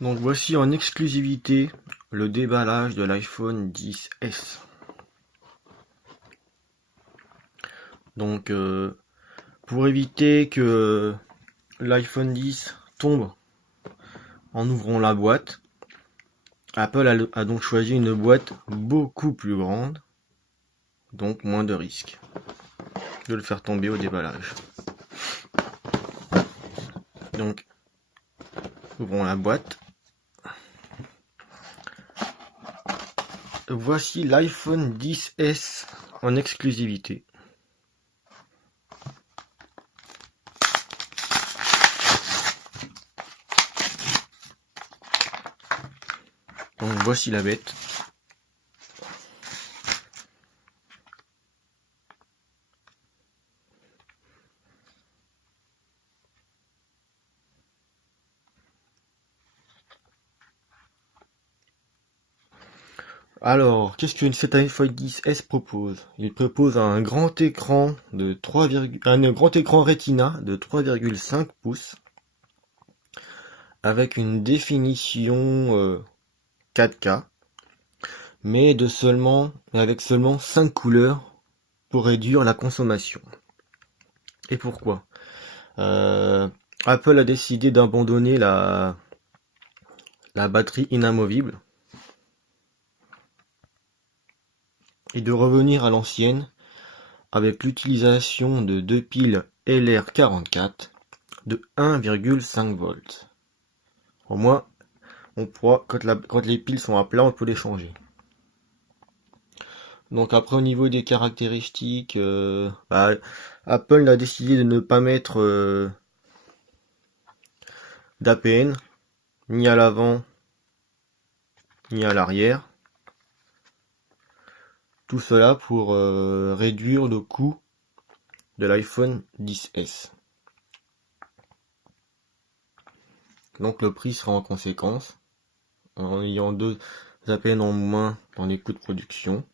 Donc voici en exclusivité le déballage de l'iPhone XS. Donc pour éviter que l'iPhone X tombe en ouvrant la boîte, Apple a donc choisi une boîte beaucoup plus grande, donc moins de risques de le faire tomber au déballage. Donc ouvrons la boîte. Voici l'iPhone XS en exclusivité. Donc voici la bête. Alors, qu'est-ce que cet iPhone XS propose? Il propose un grand écran de un grand écran Retina de 3,5 pouces avec une définition 4K, mais avec seulement 5 couleurs pour réduire la consommation. Et pourquoi? Apple a décidé d'abandonner la batterie inamovible et de revenir à l'ancienne avec l'utilisation de deux piles LR44 de 1,5 volts. Au moins, on pourra, quand les piles sont à plat, on peut les changer. Donc après, au niveau des caractéristiques, Apple a décidé de ne pas mettre d'APN, ni à l'avant, ni à l'arrière. Tout cela pour réduire le coût de l'iPhone XS. Donc le prix sera en conséquence, en ayant deux APN en moins dans les coûts de production.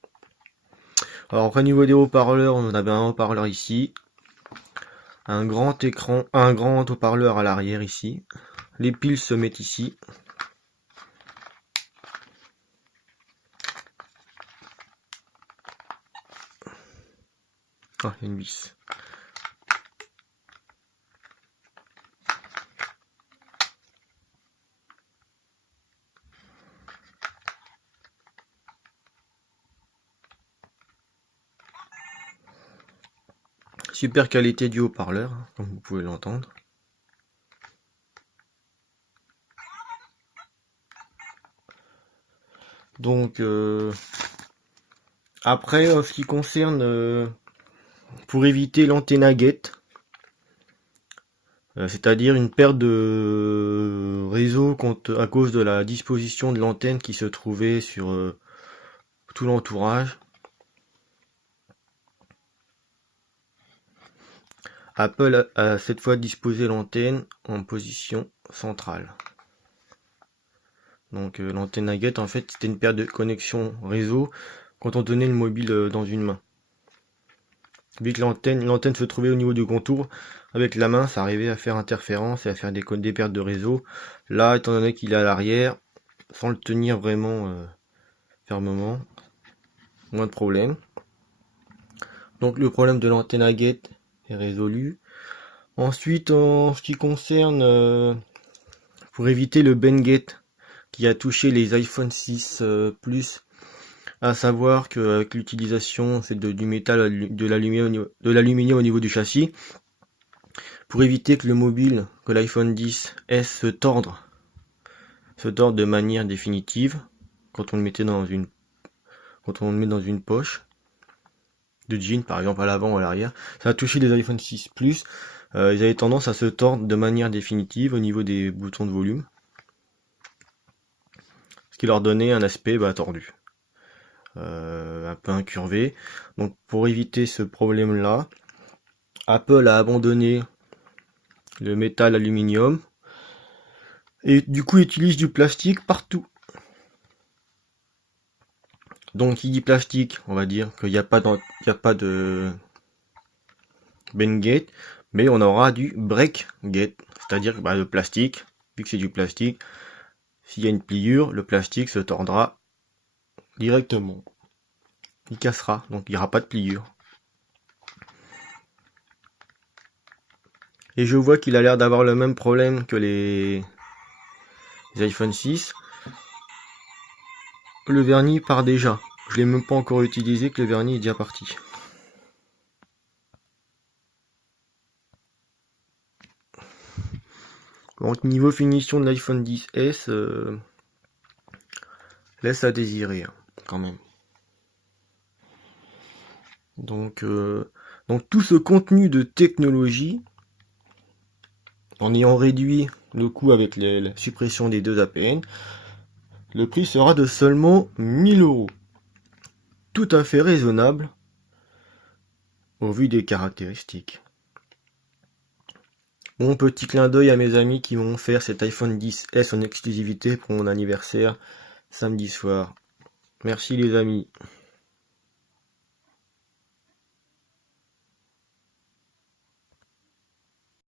Alors après, au niveau des haut-parleurs, on avait un haut-parleur ici, un grand écran, un grand haut-parleur à l'arrière ici. Les piles se mettent ici. Ah, il y a une vis. Super qualité du haut-parleur, comme vous pouvez l'entendre. Donc après, en ce qui concerne pour éviter l'antenna-gate, c'est-à-dire une perte de réseau à cause de la disposition de l'antenne qui se trouvait sur tout l'entourage. Apple a cette fois disposé l'antenne en position centrale. Donc l'antenne gate, en fait, c'était une perte de connexion réseau quand on tenait le mobile dans une main. Vu que l'antenne se trouvait au niveau du contour, avec la main, ça arrivait à faire interférence et à faire des pertes de réseau. Là, étant donné qu'il est à l'arrière, sans le tenir vraiment fermement, moins de problème. Donc le problème de l'antenne gate est résolu. Ensuite, en ce qui concerne pour éviter le bendgate qui a touché les iPhone 6 Plus, à savoir qu'avec l'utilisation du métal, de l'aluminium au niveau du châssis, pour éviter que le mobile, que l'iPhone XS se torde de manière définitive, quand on le met dans une poche de jean, par exemple à l'avant ou à l'arrière, ça a touché les iPhone 6 Plus, ils avaient tendance à se tordre de manière définitive au niveau des boutons de volume, ce qui leur donnait un aspect tordu, un peu incurvé. Donc pour éviter ce problème là, Apple a abandonné le métal aluminium et du coup utilise du plastique partout. Donc qui dit plastique, on va dire qu'il n'y a pas de bendgate, mais on aura du breakgate, c'est-à-dire le plastique, vu que c'est du plastique, S'il y a une pliure, le plastique se tordra directement. Il cassera, donc il n'y aura pas de pliure. Et je vois qu'il a l'air d'avoir le même problème que les iPhone 6. Le vernis part déjà. Je l'ai même pas encore utilisé que le vernis est déjà parti. Donc niveau finition de l'iPhone XS, laisse à désirer quand même. Donc tout ce contenu de technologie, en ayant réduit le coût avec la suppression des 2 APN, le prix sera de seulement 1000 €. Tout à fait raisonnable au vu des caractéristiques. Bon, petit clin d'œil à mes amis qui m'ont offert cet iPhone XS en exclusivité pour mon anniversaire samedi soir. Merci les amis.